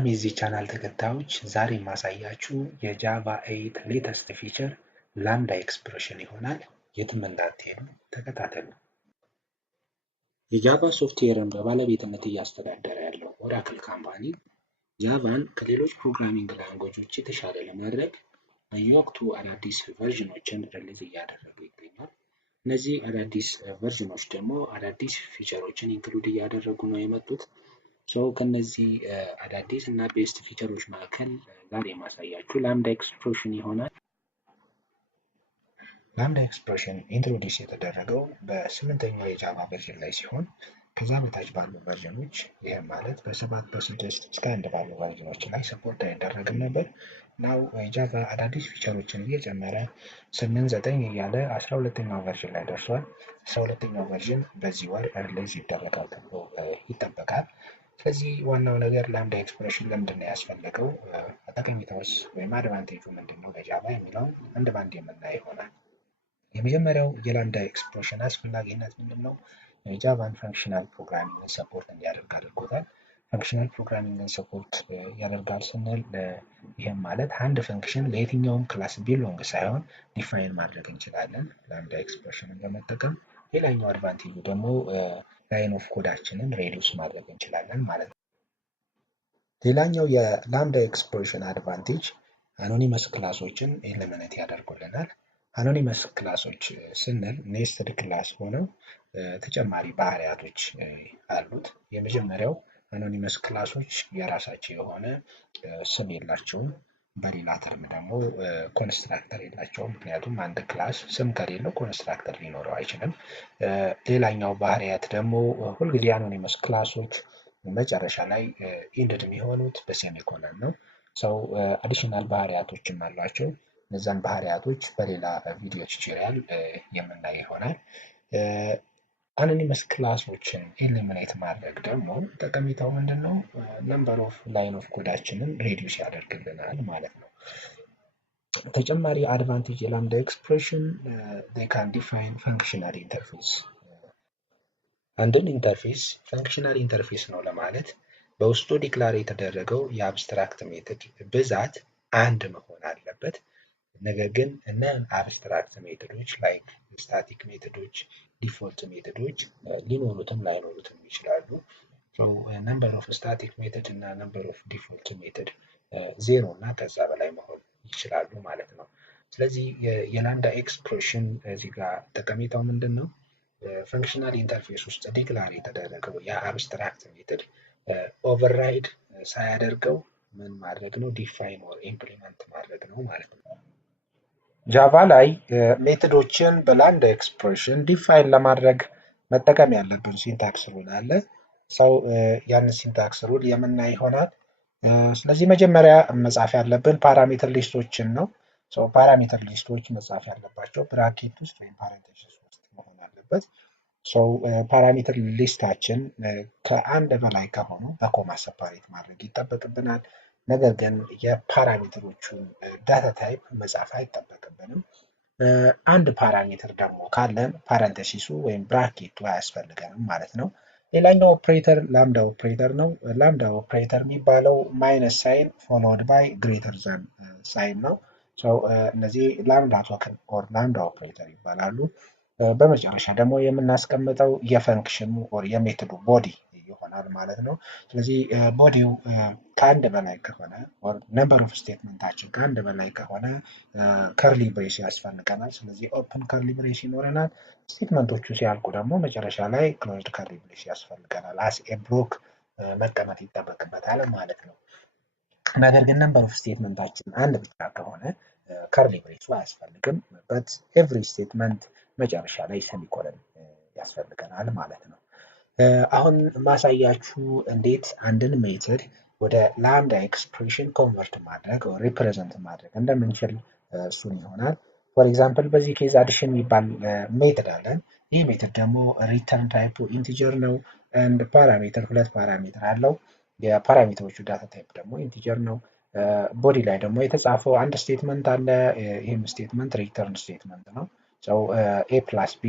ሰላም የዚህ ቻናል ተከታዮች ዛሬ ማሳያችሁ የጃቫ 8 ሌተስት ፊቸር ላምዳ ኤክስፕሬሽን ይሆናል። የትም እንዳትሄዱ ተከታተሉ። የጃቫ ሶፍትዌርን በባለቤትነት እያስተዳደረ ያለው ኦራክል ካምፓኒ ጃቫን ከሌሎች ፕሮግራሚንግ ላንጉጆች የተሻለ ለማድረግ በየወቅቱ አዳዲስ ቨርዥኖችን ሪሊዝ እያደረገ ይገኛል። እነዚህ አዳዲስ ቨርዥኖች ደግሞ አዳዲስ ፊቸሮችን ኢንክሉድ እያደረጉ ነው የመጡት። ከነዚህ አዳዲስ እና ቤስት ፊቸሮች መካከል ዛሬ ማሳያችሁ ላምዳ ኤክስፕሬሽን ይሆናል። ላምዳ ኤክስፕሬሽን ኢንትሮዲውስ የተደረገው በ8ኛው የጃቫ ቨርዥን ላይ ሲሆን ከዛ በታች ባሉ ቨርዥኖች ይህም ማለት በ7 በ6 እስከ 1 ባሉ ቨርዥኖች ላይ ሰፖርት አይደረግም ነበር። ናው ጃቫ አዳዲስ ፊቸሮችን እየጨመረ 8 9 እያለ 12ኛው ቨርዥን ላይ ደርሷል። 12ኛው ቨርዥን በዚህ ወር ሪሊዝ ይደረጋል ተብሎ ይጠበቃል። ስለዚህ ዋናው ነገር ላምዳ ኤክስፕሬሽን ለምንድን ነው ያስፈለገው፣ ጠቀሜታውስ ወይም አድቫንቴጁ ምንድነው ለጃቫ የሚለውን አንድ ባንድ የምናይ ይሆናል። የመጀመሪያው የላምዳ ኤክስፕሬሽን አስፈላጊነት ምንድነው? የጃቫን ፈንክሽናል ፕሮግራሚንግን ሰፖርት እንዲያደርግ አድርጎታል። ፈንክሽናል ፕሮግራሚንግን ሰፖርት ያደርጋል ስንል ይህም ማለት አንድ ፈንክሽን ለየትኛውም ክላስ ቢሎንግ ሳይሆን ዲፋይን ማድረግ እንችላለን ላምዳ ኤክስፕሬሽንን በመጠቀም። ሌላኛው አድቫንቴጁ ደግሞ ላይን ኦፍ ኮዳችንን ሬዲዩስ ማድረግ እንችላለን ማለት ነው። ሌላኛው የላምዳ ኤክስፕሬሽን አድቫንቴጅ አኖኒመስ ክላሶችን ኤሊሚኔት ያደርጉልናል። አኖኒመስ ክላሶች ስንል ኔስትድ ክላስ ሆነው ተጨማሪ ባህሪያቶች አሉት። የመጀመሪያው አኖኒመስ ክላሶች የራሳቸው የሆነ ስም የላቸውም። በሌላ ተርም ደግሞ ኮንስትራክተር የላቸውም። ምክንያቱም አንድ ክላስ ስም ከሌለው ኮንስትራክተር ሊኖረው አይችልም። ሌላኛው ባህሪያት ደግሞ ሁልጊዜ አኖኒመስ ክላሶች መጨረሻ ላይ ኢንድድ የሚሆኑት በሴሚኮለን ነው። አዲሽናል ባህሪያቶችም አሏቸው። እነዛን ባህሪያቶች በሌላ ቪዲዮ ቱቶሪያል የምናይ ይሆናል። አኖኒመስ ክላሶችን ኤሊሚኔት ማድረግ ደግሞ ጠቀሜታው ምንድነው? ነምበር ኦፍ ላይን ኦፍ ኮዳችንን ሬዲዩስ ያደርግልናል ማለት ነው። ተጨማሪ አድቫንቴጅ የላምዳ ኤክስፕሬሽን they can define functional interface። አንድን ኢንተርፌስ ፈንክሽናል ኢንተርፌስ ነው ለማለት በውስጡ ዲክላር የተደረገው የአብስትራክት ሜተድ ብዛት አንድ መሆን አለበት። ነገር ግን እና አብስትራክት ሜተዶች ላይክ ስታቲክ ሜተዶች፣ ዲፎልት ሜተዶች ሊኖሩትም ላይኖሩትም ይችላሉ። ነምበር ኦፍ ስታቲክ ሜተድ እና ነምበር ኦፍ ዲፎልት ሜተድ 0 እና ከዛ በላይ መሆን ይችላሉ ማለት ነው። ስለዚህ የላምዳ ኤክስፕሬሽን እዚህ ጋር ጠቀሜታው ምንድን ነው? ፈንክሽናል ኢንተርፌስ ውስጥ ዲክላር የተደረገው የአብስትራክት ሜተድ ኦቨርራይድ ሳያደርገው ምን ማድረግ ነው? ዲፋይን ኦር ኢምፕሊመንት ማድረግ ነው ማለት ነው። ጃቫ ላይ ሜተዶችን በላምዳ ኤክስፕሬሽን ዲፋይን ለማድረግ መጠቀም ያለብን ሲንታክስ ሩል አለ። ያንን ሲንታክስ ሩል የምናይ ይሆናል። ስለዚህ መጀመሪያ መጻፍ ያለብን ፓራሜትር ሊስቶችን ነው። ፓራሜትር ሊስቶች መጻፍ ያለባቸው ብራኬት ውስጥ ወይም ፓራንቴሲስ ውስጥ መሆን አለበት። ፓራሜትር ሊስታችን ከአንድ በላይ ከሆኑ በኮማ ሰፓሬት ማድረግ ይጠበቅብናል። ነገር ግን የፓራሜትሮቹን ዳታ ታይፕ መጻፍ አይጠበቅብንም። አንድ ፓራሜትር ደግሞ ካለን ፓራንቴሲሱ ወይም ብራኬቱ አያስፈልገንም ማለት ነው። ሌላኛው ኦፕሬተር ላምዳ ኦፕሬተር ነው። ላምዳ ኦፕሬተር የሚባለው ማይነስ ሳይን ፎሎውድ ባይ ግሬተር ዛን ሳይን ነው። እነዚህ ላምዳ ቶክን ኦር ላምዳ ኦፕሬተር ይባላሉ። በመጨረሻ ደግሞ የምናስቀምጠው የፈንክሽኑ ኦር የሜቶዱ ቦዲ ይሆናል ማለት ነው። ስለዚህ ቦዲው ከአንድ በላይ ከሆነ ኦር ነምበር ኦፍ ስቴትመንታችን ከአንድ በላይ ከሆነ ከርሊ ብሬስ ያስፈልገናል። ስለዚህ ኦፕን ከርሊ ብሬስ ይኖረናል። ስቴትመንቶቹ ሲያልቁ ደግሞ መጨረሻ ላይ ክሎዝድ ከርሊ ብሬስ ያስፈልገናል። አስ ኤ ብሎክ መቀመጥ ይጠበቅበታል ማለት ነው። ነገር ግን ነምበር ኦፍ ስቴትመንታችን አንድ ብቻ ከሆነ ከርሊ ብሬሱ አያስፈልግም። በት ኤቭሪ ስቴትመንት መጨረሻ ላይ ሴሚኮለን ያስፈልገናል ማለት ነው። አሁን ማሳያችሁ እንዴት አንድን ሜተድ ወደ ላምዳ ኤክስፕሬሽን ኮንቨርት ማድረግ ኦር ሪፕሬዘንት ማድረግ እንደምንችል እሱን ይሆናል። ፎር ኤግዛምፕል በዚህ ኬዝ አዲሽን የሚባል ሜተድ አለን። ይህ ሜተድ ደግሞ ሪተርን ታይፑ ኢንቲጀር ነው። አንድ ፓራሜትር ሁለት ፓራሜትር አለው። የፓራሜትሮቹ ዳታ ታይፕ ደግሞ ኢንቲጀር ነው። ቦዲ ላይ ደግሞ የተጻፈው አንድ ስቴትመንት አለ። ይህም ስቴትመንት ሪተርን ስቴትመንት ነው። So a plus b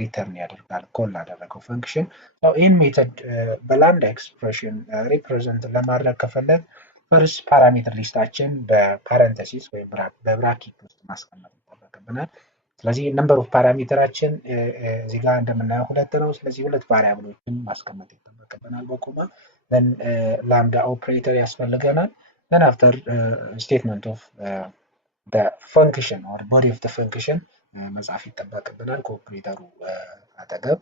return ያደርጋል ኮል ላደረገው ፈንክሽን። so ይህን ሜተድ በላምዳ ኤክስፕሬሽን ሪፕሬዘንት ለማድረግ ከፈለግ ፈርስት ፓራሜትር ሊስታችን በፓረንተሲስ ወይም በብራኬት ውስጥ ማስቀመጥ ይጠበቅብናል። ስለዚህ ነምበር ኦፍ ፓራሜትራችን እዚህ ጋር እንደምናየው 2 ነው። ስለዚህ 2 ቫሪያብሎችን ማስቀመጥ ይጠበቅብናል በኮማ then ላምዳ ኦፕሬተር ያስፈልገናል then after statement of the function or body of the function መጻፍ ይጠበቅብናል ከኦፕሬተሩ አጠገብ።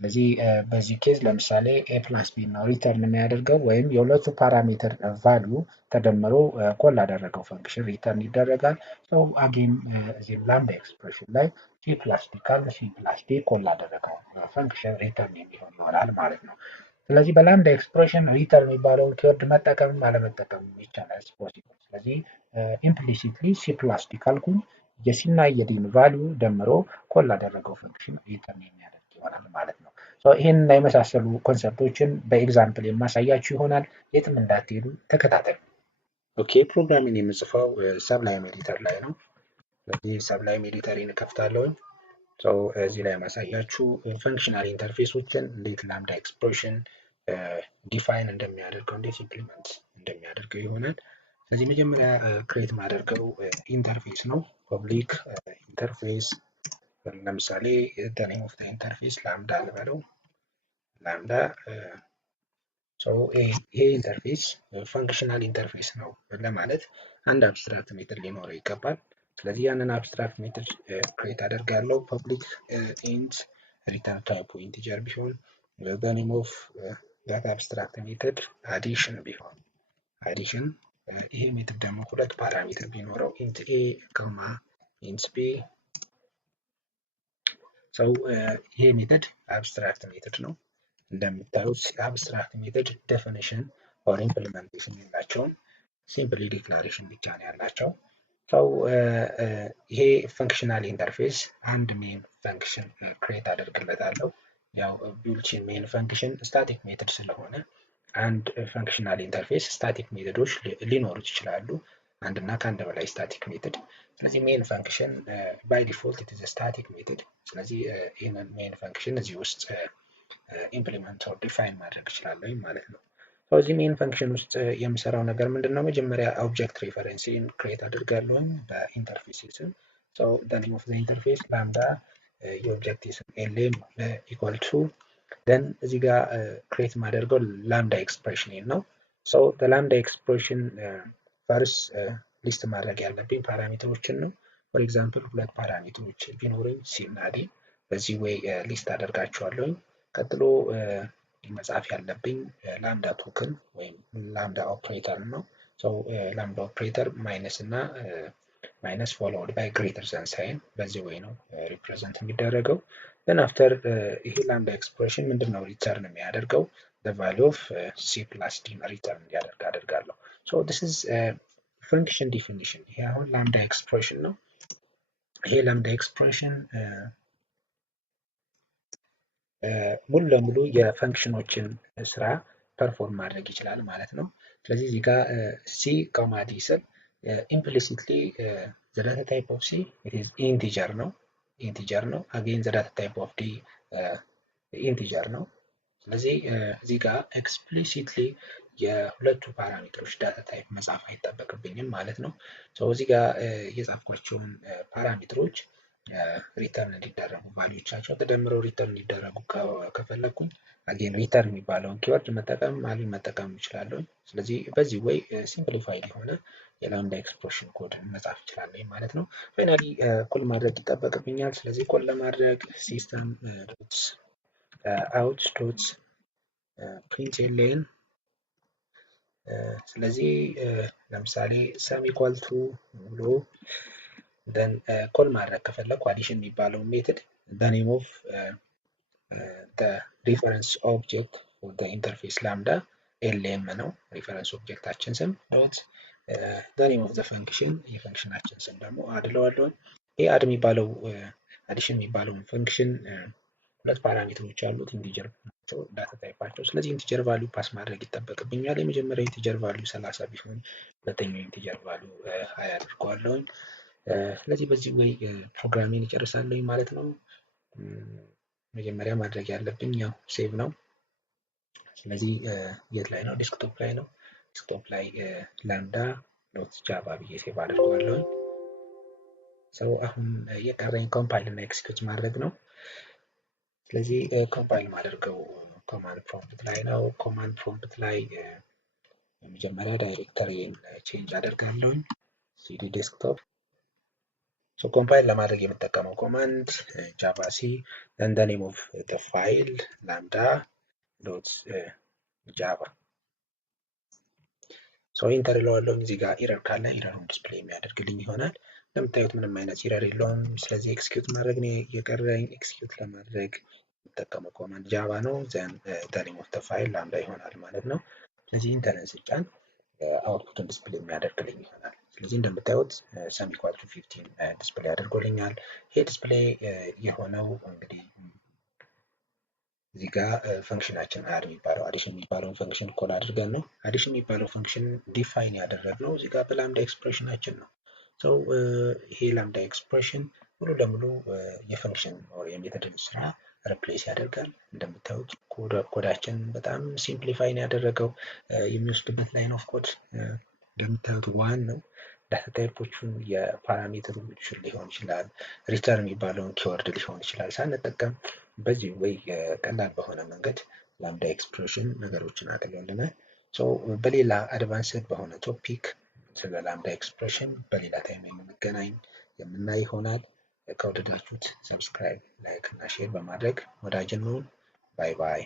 ስለዚህ በዚህ ኬዝ ለምሳሌ a plus b ነው ሪተርን የሚያደርገው ወይም የሁለቱ ፓራሜትር ቫልዩ ተደምሮ ኮል ላደረገው ፈንክሽን ሪተርን ይደረጋል። so again እዚህ ላምዳ ኤክስፕሬሽን ላይ c plus d ካለ c plus d ኮል ላደረገው ፈንክሽን ሪተርን የሚሆን ይሆናል ማለት ነው። ስለዚህ በላምዳ ኤክስፕሬሽን ሪተርን የሚባለውን ኪወርድ መጠቀም አለመጠቀም ይቻላል ፖሲብል። ስለዚህ ኢምፕሊሲትሊ c plus d ካልኩኝ የሲ እና የዲን ቫልዩ ደምሮ ኮል ላደረገው ፈንክሽን ሪተርን የሚያደርግ ይሆናል ማለት ነው። ይህንና የመሳሰሉ ኮንሰፕቶችን በኤግዛምፕል የማሳያችሁ ይሆናል። የትም እንዳትሄዱ ተከታተሉ። ኦኬ ፕሮግራሚንግ የምጽፈው ሰብላይም ኤዲተር ላይ ነው። ስለዚህ ሰብላይም ኤዲተርን እከፍታለሁኝ። እዚህ ላይ ማሳያችሁ ፈንክሽናል ኢንተርፌሶችን እንዴት ላምዳ ኤክስፕሬሽን ዲፋይን እንደሚያደርገው እንዴት ኢምፕሊመንት እንደሚያደርገው ይሆናል። ስለዚህ መጀመሪያ ክሬት ማደርገው ኢንተርፌስ ነው። ፐብሊክ ኢንተርፌስ ለምሳሌ the name of the interface ላምዳ ልበለው ላምዳ። ይሄ ኢንተርፌስ ፈንክሽናል ኢንተርፌስ ነው ለማለት አንድ አብስትራክት ሜትድ ሊኖረው ይገባል። ስለዚህ ያንን አብስትራክት ሜትድ ክሬት አደርጋለሁ። ፐብሊክ ኢንት ሪተርን ታይፑ ኢንቲጀር ቢሆን the name of that abstract method addition ቢሆን addition። ይሄ ሜትድ ደግሞ ሁለት ፓራሜትር ቢኖረው int a int b። ይሄ ሜትድ አብስትራክት ሜትድ ነው። እንደምታዩት አብስትራክት ሜትድ ዴፊኒሽን ኦር ኢምፕሊሜንቴሽን የላቸውም። ሲምፕሊ ዲክላሬሽን ብቻ ነው ያላቸው። ይሄ ፈንክሽናል ኢንተርፌስ አንድ ሜን ፈንክሽን ክሬት አደርግለታለሁ። ያው ቢልት-ኢን ሜን ፈንክሽን ስታቲክ ሜትድ ስለሆነ አንድ ፈንክሽናል ኢንተርፌስ ስታቲክ ሜትዶች ሊኖሩት ይችላሉ፣ አንድ እና ከአንድ በላይ ስታቲክ ሜትድ። ስለዚህ ሜን ፈንክሽን ባይ ዲፎልት ኢት ኢዝ ስታቲክ ሜትድ። ስለዚህ ይህንን ሜን ፈንክሽን እዚህ ውስጥ ኢምፕሊመንት ኦር ዲፋይን ማድረግ እችላለሁ ማለት ነው። እዚህ ሜን ፈንክሽን ውስጥ የምሰራው ነገር ምንድነው? መጀመሪያ ኦብጀክት ሬፈረንስን ክሬት አድርጋለሁ በኢንተርፌስ ስም። the name of the interface ላምዳ የኦብጀክት ስም ኤልኤም ኢኳል ቱ then እዚህ ጋር ክሬት ማደርገው ላምዳ ኤክስፕሬሽን ነው። the ላምዳ ኤክስፕሬሽን ፈርስ ሊስት ማድረግ ያለብኝ ፓራሜትሮችን ነው። ፎር ኤግዛምፕል ሁለት ፓራሜትሮች ቢኖሩኝ ሲ እና ዲ በዚህ ወይ ሊስት አደርጋቸዋለሁ። ቀጥሎ መጻፍ ያለብኝ ላምዳ ቶክን ወይም ላምዳ ኦፕሬተር ነው። ላምዳ ኦፕሬተር ማይነስ እና ማይነስ ፎሎውድ ባይ ግሬተር ዛን ሳይን በዚህ ወይ ነው ሪፕሬዘንት የሚደረገው። then after ይሄ ላምዳ ኤክስፕሬሽን ምንድነው ሪተርን የሚያደርገው? the value of c plus d ሪተርን እንዲያደርግ አደርጋለሁ። this is function definition። ይሄ አሁን ላምዳ ኤክስፕሬሽን ነው። ይሄ ላምዳ ኤክስፕሬሽን ሙሉ ለሙሉ የፈንክሽኖችን ስራ ፐርፎርም ማድረግ ይችላል ማለት ነው። ስለዚህ እዚህ ጋር ሲ ኮማ ዲ ስል ኢምፕሊሲትሊ the data type of c it is integer ነው again the data type of d integer ነው። ስለዚህ እዚህ ጋር ኤክስፕሊሲትሊ የሁለቱ ፓራሜትሮች ዳታ ታይፕ መጻፍ አይጠበቅብኝም ማለት ነው። እዚህ ጋር የጻፍኳቸውን ፓራሜትሮች ሪተርን እንዲደረጉ ቫልዩቻቸው ተደምረው ሪተርን እንዲደረጉ ከፈለኩኝ አጌን ሪተርን የሚባለውን ኪወርድ መጠቀም መጠቀም እችላለሁ። ስለዚህ በዚህ ወይ ሲምፕሊፋይድ የሆነ የላምዳ ኤክስፕሬሽን ኮድ መጻፍ እችላለሁ ማለት ነው። ፋይናሊ ኮል ማድረግ ይጠበቅብኛል። ስለዚህ ኮል ለማድረግ ሲስተም ዶት አውት ዶት println ስለዚህ ለምሳሌ ሰም ኢኳል ቱ ብሎ then ኮል ማድረግ ከፈለኩ አዲሽን የሚባለው ሜትድ the name of the reference object for the interface lambda lm ነው ሪፈረንስ ኦብጀክታችን ስም ዶት the name of the function የፈንክሽናችን ስም ደግሞ አድ ለዋለሁ። ይሄ አድ የሚባለው አዲሽን የሚባለው ፈንክሽን ሁለት ፓራሜትሮች አሉት ኢንቲጀር ናቸው ዳታ ታይፓቸው። ስለዚህ ኢንቲጀር ቫልዩ ፓስ ማድረግ ይጠበቅብኛል። የመጀመሪያው ኢንቲጀር ቫልዩ 30 ቢሆን ሁለተኛው ኢንቲጀር ቫልዩ 20 አድርገዋለሁ። ስለዚህ በዚህ ወይ ፕሮግራሚንግ እጨርሳለሁ ማለት ነው። መጀመሪያ ማድረግ ያለብኝ ያው ሴቭ ነው። ስለዚህ የት ላይ ነው? ዴስክቶፕ ላይ ነው። ዴስክቶፕ ላይ ላምዳ ዶት ጃቫ ብዬ ሴቭ አድርገዋለሁ። ሰው አሁን የቀረኝ ኮምፓይል እና ኤክስኪዩት ማድረግ ነው። ስለዚህ ኮምፓይል ማድረገው ኮማንድ ፕሮምፕት ላይ ነው። ኮማንድ ፕሮምፕት ላይ መጀመሪያ ዳይሬክተሪን ቼንጅ አደርጋለሁ። ሲዲ ዴስክቶፕ ኮምፓይል ለማድረግ የምጠቀመው ኮማንድ ጃቫ ሲ and the name of the file lambda dot java ኢንተር እለዋለሁ። እዚህ ጋር ኢረር ካለ ኢረሩን ዲስፕሌይ የሚያደርግልኝ ይሆናል። እንደምታዩት ምንም አይነት ኢረር የለውም። ስለዚህ ኤክስኪዩት ማድረግ ነው የቀረኝ። ኤክስኪዩት ለማድረግ የምጠቀመው ኮማንድ ጃቫ ነው። ዘን the name of the file lambda ይሆናል ማለት ነው። ስለዚህ ኢንተርን ስጫን አውትፑቱን ዲስፕሌይ የሚያደርግልኝ ይሆናል። ስለዚህ እንደምታዩት ሰም ኢኳል ቱ 15 ዲስፕሌይ አድርጎልኛል። ይሄ ዲስፕሌይ የሆነው እንግዲህ እዚህ ጋር ፈንክሽናችን አድ የሚባለው አዲሽን የሚባለውን ፈንክሽን ኮል አድርገን ነው። አዲሽን የሚባለው ፈንክሽን ዲፋይን ያደረግነው እዚህ ጋር በላምዳ ኤክስፕሬሽናችን ነው። ይሄ ላምዳ ኤክስፕሬሽን ሙሉ ለሙሉ የፈንክሽን የሜተድን ስራ ሪፕሌስ ያደርጋል። እንደምታዩት ኮዳችን በጣም ሲምፕሊፋይን ያደረገው የሚወስድበት ላይን ኦፍ ኮድ እንደምታዩት ዋን ነው። ዳታ ታይፖቹን የፓራሜትሮችን ሊሆን ይችላል፣ ሪተርን የሚባለውን ኪወርድ ሊሆን ይችላል ሳንጠቀም በዚህ ወይ ቀላል በሆነ መንገድ ላምዳ ኤክስፕሬሽን ነገሮችን አቅልሎልናል። በሌላ አድቫንስድ በሆነ ቶፒክ ስለ ላምዳ ኤክስፕሬሽን በሌላ ታይም የምንገናኝ የምናይ ይሆናል። ከወደዳችሁት ሰብስክራይብ፣ ላይክ እና ሼር በማድረግ ወዳጅን ነው። ባይ ባይ።